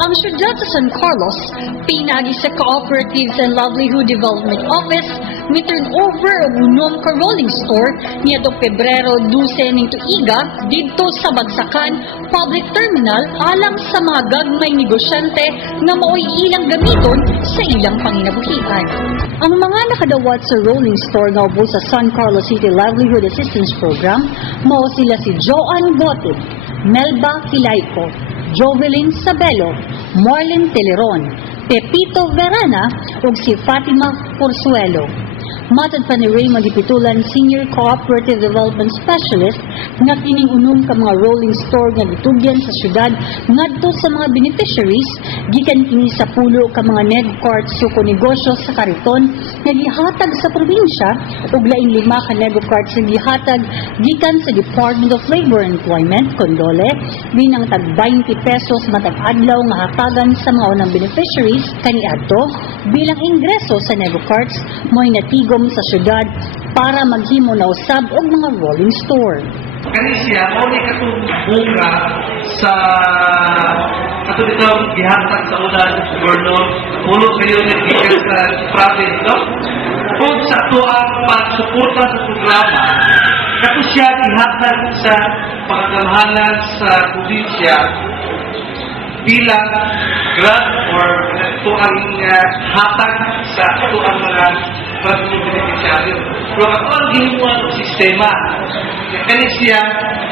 Ang syudad sa San Carlos, pinagi sa Cooperatives and Livelihood Development Office, may turnover og unom ka rolling store niya do Pebrero 12 ning tuiga didto sa Bagsakan Public Terminal alang sa mga gagmay negosyante nga maoy ilang gamiton sa ilang panginabuhian. Ang mga nakadawat sa rolling store nga ubo sa San Carlos City Livelihood Assistance Program mao sila si Joan Botit, Melba Kilayco, Jovelyn Sabelo, Marlene Teleron, Pepito Verana ug si Fatima Porzuelo. Matod pa ni Raymond Dipitulan, Senior Cooperative Development Specialist, nga kining unom ka mga rolling store nga gitugyan sa syudad ngadto sa mga beneficiaries gikan kini sa pulo ka mga nego-carts suko negosyo sa Kariton nga gihatag sa probinsya ug laing 5 ka nego-carts nga gihatag gikan sa Department of Labor and Employment Condole binang tag 20 pesos matag adlaw nga hatagan sa mga unang beneficiaries kaniadto bilang ingreso sa nego-carts mo'y natigom sa syudad para maghimo na usab og mga rolling store. Kani siya mo ni katong bunga sa ato dito gihatag sa ulan gobernador pulo kayo nga gikan sa province no kung sa tuang pagsuporta sa programa kato siya gihatag sa pagkamahalan sa probinsya bilang grant or tuang hatag sa tuang mga beneficiaryo. Pero ako ang ginuwa ng sistema. Kaya siya,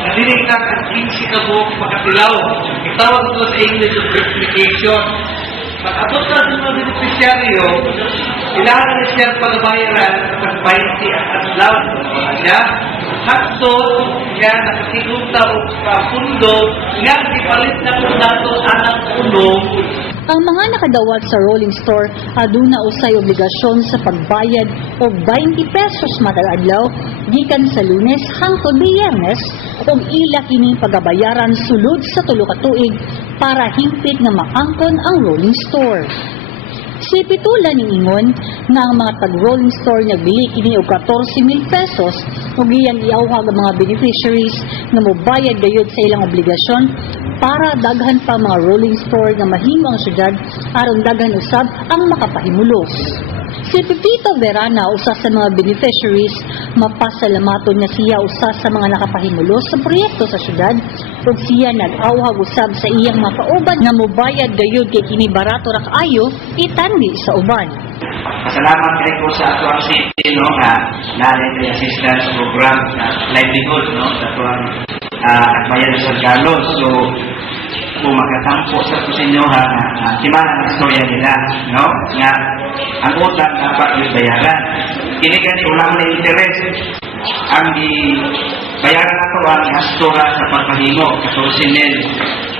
naliligtas ang 15 ka buong makatilaw. Itawag ito sa English of replication. Pag-abot na sa mga beneficiaryo, kailangan na siya pagbayaran ng 20 at adlaw. Kaya, hakto, yan, nakatigong taong pundo, nga, ipalit na po nato anang puno. Ang mga nakadawat sa rolling store aduna usay obligasyon sa pagbayad og 20 pesos matag adlaw gikan sa Lunes hangtod Biyernes ug ila kini pagabayaran sulod sa tulo ka tuig para hingpit nga maangkon ang rolling store. Si Pitula ning ingon nga ang mga tag-rolling store nagbili kini og 14,000 pesos ug iyang iawhag ang mga beneficiaries nga mobayad gayud sa ilang obligasyon para daghan pa mga rolling store nga mahimo ang syudad aron daghan usab ang makapahimulos. Si Pepito Verana, usa sa mga beneficiaries, mapasalamaton nga siya usa sa mga nakapahimulos sa proyekto sa syudad ug siya nag-awhag usab sa iyang mga kauban nga mobayad gayud kay kini barato ra kaayo itandi sa uban. Salamat kay ko sa Atuang City no nga nalit assistance program sa livelihood no sa Atuang Bayan sa San Carlos. So kung makatampo sa kusinyo ha timana ang istorya nila no nga ang utang dapat bayaran. Kini gani ulang na interest ang di bayaran nato ang hastura sa pagpahimo katusinil.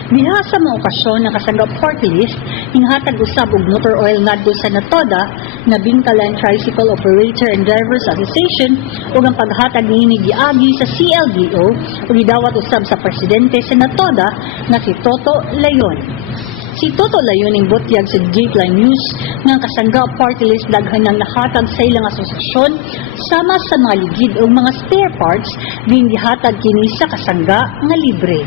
Diha sa mga okasyon ng kasanggap party list, hinghatag usab og motor oil ngadto sa Natoda na Bingkalan Tricycle Operator and Drivers Association ug ang paghatag niini giagi sa CLDO ug gidawat usab sa presidente sa Natoda nga si Toto Layon. Si Toto Layon ning butyag sa Dateline News nga kasanggap party list daghan nang nahatag sa ilang asosasyon sama sa mga ligid ug mga spare parts din gihatag kini sa kasangga nga libre.